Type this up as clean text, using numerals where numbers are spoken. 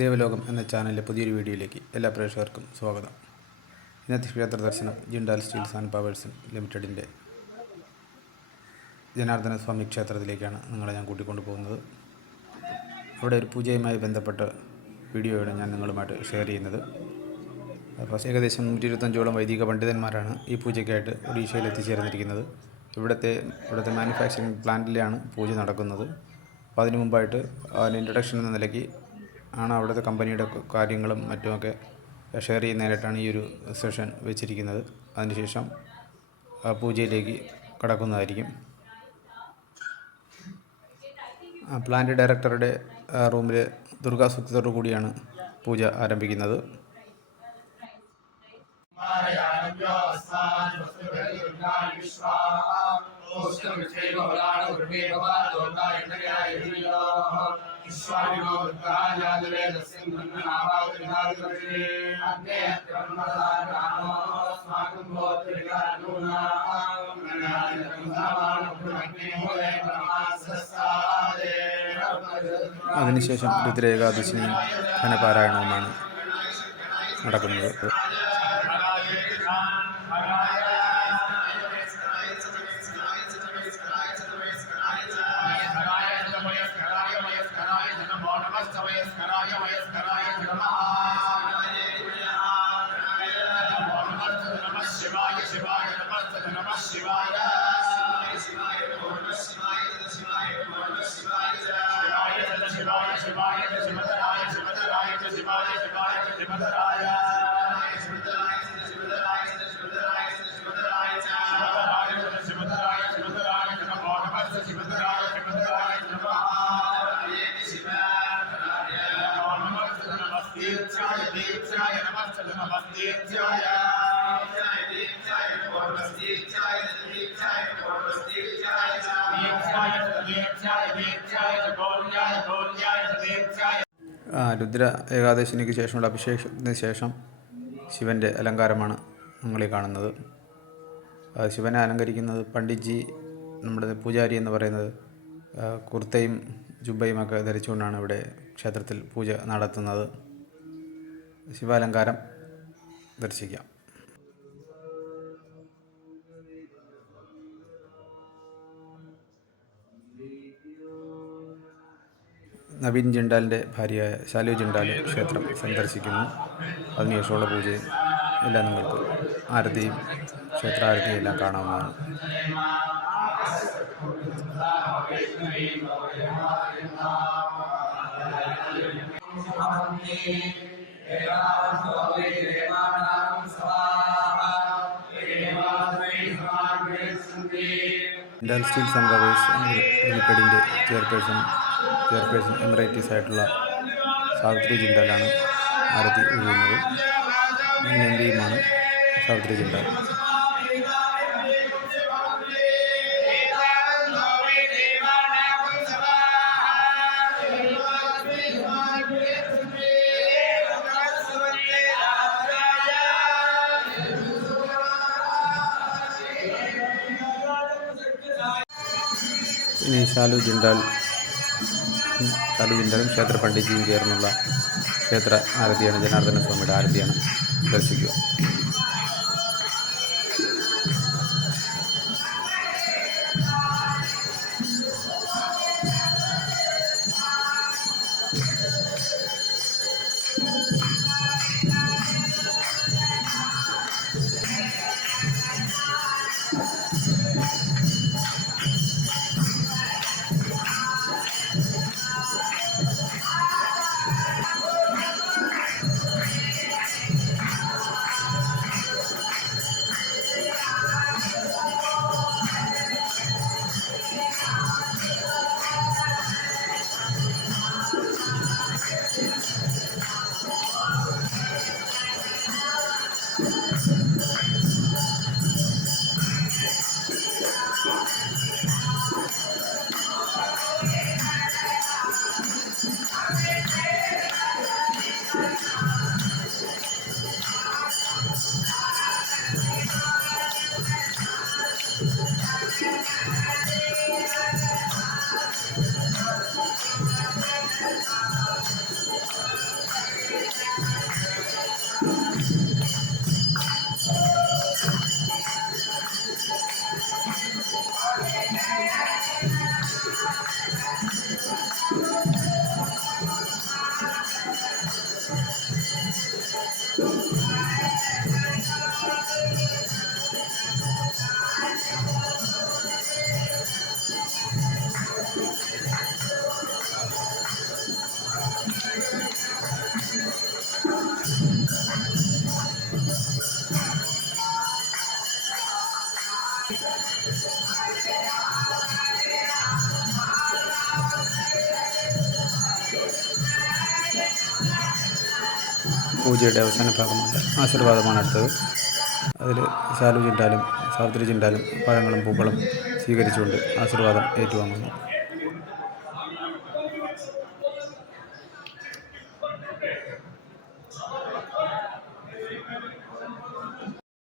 ദേവലോകം എന്ന ചാനലിലെ പുതിയൊരു വീഡിയോയിലേക്ക് എല്ലാ പ്രേക്ഷകർക്കും സ്വാഗതം. ഇന്നത്തെ ക്ഷേത്ര ദർശനം ജിൻഡാൽ സ്റ്റീൽസ് ആൻഡ് പവേഴ്സ് ലിമിറ്റഡിൻ്റെ ജനാർദ്ദന സ്വാമി ക്ഷേത്രത്തിലേക്കാണ് നിങ്ങളെ ഞാൻ കൂട്ടിക്കൊണ്ടു പോകുന്നത്. അവിടെ ഒരു പൂജയുമായി ബന്ധപ്പെട്ട വീഡിയോയാണ് ഞാൻ നിങ്ങളുമായിട്ട് ഷെയർ ചെയ്യുന്നത്. ഏകദേശം 125ഓളം വൈദിക പണ്ഡിതന്മാരാണ് ഈ പൂജയ്ക്കായിട്ട് ഒഡീഷയിൽ എത്തിച്ചേർന്നിരിക്കുന്നത്. ഇവിടുത്തെ മാനുഫാക്ചറിങ് പ്ലാന്റിലാണ് പൂജ നടക്കുന്നത്. അപ്പോൾ അതിനു മുമ്പായിട്ട് ഇൻട്രൊഡക്ഷൻ എന്ന നിലയ്ക്ക് ആണ് അവിടുത്തെ കമ്പനിയുടെ കാര്യങ്ങളും മറ്റുമൊക്കെ ഷെയർ ചെയ്യുന്നതിനായിട്ടാണ് ഈ ഒരു സെഷൻ വെച്ചിരിക്കുന്നത്. അതിനുശേഷം പൂജയിലേക്ക് കടക്കുന്നതായിരിക്കും. പ്ലാന്റ് ഡയറക്ടറുടെ റൂമിൽ ദുർഗാസൂക്തത്തോടു കൂടിയാണ് പൂജ ആരംഭിക്കുന്നത്. അതിനുശേഷം രുദ്രേകാദശിനിയും ഘനപാരായണവുമാണ് നടക്കുന്നത്. രുദ്ര ഏകാദശിനിക്ക് ശേഷമുള്ള അഭിഷേകത്തിന് ശേഷം ശിവൻ്റെ അലങ്കാരമാണ് നിങ്ങളീ കാണുന്നത്. ശിവനെ അലങ്കരിക്കുന്നത് പണ്ഡിറ്റ്ജി, നമ്മുടെ പൂജാരി എന്ന് പറയുന്നത് കുർത്തയും ജുബയുമൊക്കെ ധരിച്ചുകൊണ്ടാണ് ഇവിടെ ക്ഷേത്രത്തിൽ പൂജ നടത്തുന്നത്. ശിവാലങ്കാരം ദർശിക്കാം. നവീൻ ജിൻഡാലിൻ്റെ ഭാര്യയായ ശാലു ജിൻഡാൽ ക്ഷേത്രം സന്ദർശിക്കുന്നു. അതിനുശേഷമുള്ള പൂജയും എല്ലാം നിങ്ങൾക്ക് ആരതിയും ക്ഷേത്രാരതിയും എല്ലാം കാണാവുന്നതാണ്. ജിൻഡാൽ സ്റ്റീൽസ് ആൻഡ് പവേഴ്സ് ലിമിറ്റഡിൻ്റെ ചെയർപേഴ്സൺ എമിറേറ്റീസ് ആയിട്ടുള്ള സാവിത്രി ജിൻഡാലാണ് ആരതി ഒഴിയുന്നത്. എംപിയുമാണ് സാവിത്രി ജിൻഡാൽ. ഇനി ശാലു ജിൻഡാലും ക്ഷേത്ര പണ്ഡിറ്റ്ജിയും ചേർന്നുള്ള ക്ഷേത്ര ആരതിയാണ്, ജനാർദ്ദന സ്വാമിയുടെ ആരതിയാണ് ദർശിക്കുക. പൂജയുടെ അവസാന ഭാഗമായ ആശീർവാദമാണ് അടുത്തത്. അതിൽ ശാലു ചിണ്ടാലും സാവിത്രി ചിണ്ടാലും പഴങ്ങളും പൂക്കളും സ്വീകരിച്ചുകൊണ്ട് ആശീർവാദം ഏറ്റുവാങ്ങുന്നു.